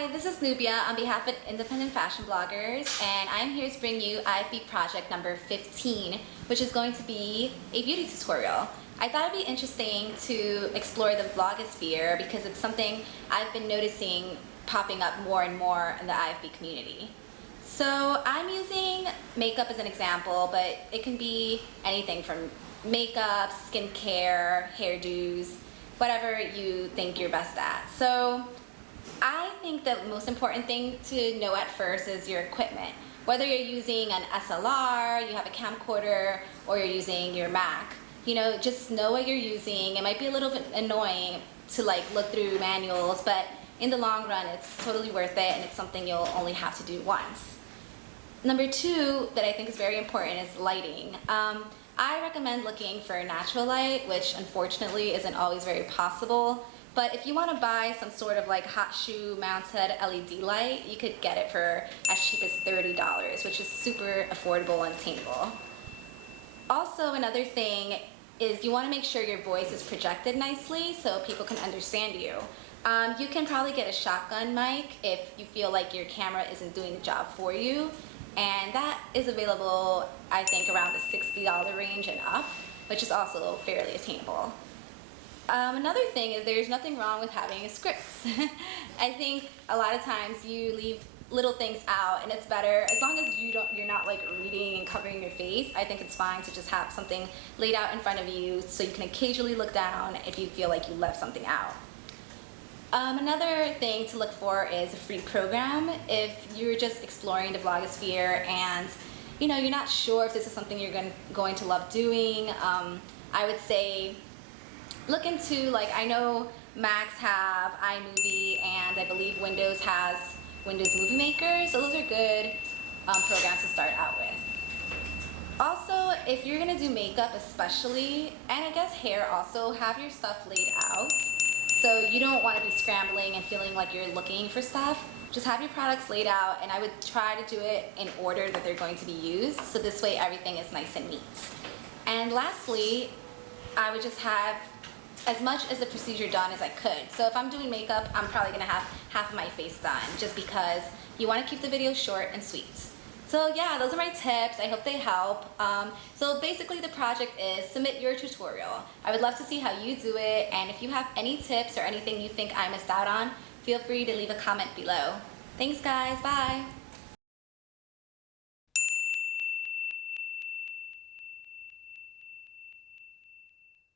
Hi, this is Nubia on behalf of Independent Fashion Bloggers, and I'm here to bring you IFB Project number 15, which is going to be a beauty tutorial. I thought it'd be interesting to explore the vlogosphere because it's something I've been noticing popping up more and more in the IFB community. So I'm using makeup as an example, but it can be anything from makeup, skincare, hairdos, whatever you think you're best at. So I think the most important thing to know at first is your equipment. Whether you're using an SLR, you have a camcorder, or you're using your Mac, just know what you're using. It might be a little bit annoying to look through manuals, but in the long run, it's totally worth it, and it's something you'll only have to do once. Number two that I think is very important is lighting. I recommend looking for natural light, which unfortunately isn't always very possible. But if you want to buy some sort of hot shoe mounted LED light, you could get it for as cheap as $30, which is super affordable and attainable. Also, another thing is you want to make sure your voice is projected nicely so people can understand you. You can probably get a shotgun mic if you feel like your camera isn't doing the job for you, and that is available, I think, around the $60 range and up, which is also fairly attainable. Another thing is there's nothing wrong with having a script. I think a lot of times you leave little things out, and it's better as long as you're not reading and covering your face. I think it's fine to just have something laid out in front of you so you can occasionally look down if you feel like you left something out. Another thing to look for is a free program. If you're just exploring the vlogosphere and you're not sure if this is something you're going to love doing, I would say look into, I know Macs have iMovie, and I believe Windows has Windows Movie Maker, so those are good programs to start out with. Also, if you're going to do makeup especially, and I guess hair also, have your stuff laid out so you don't want to be scrambling and feeling like you're looking for stuff. Just have your products laid out, and I would try to do it in order that they're going to be used, so this way everything is nice and neat. And lastly, I would just have as much as the procedure done as I could. So if I'm doing makeup, I'm probably gonna have half of my face done, just because you wanna keep the video short and sweet. So yeah, those are my tips. I hope they help. So basically the project is submit your tutorial. I would love to see how you do it, and if you have any tips or anything you think I missed out on, feel free to leave a comment below. Thanks guys, bye.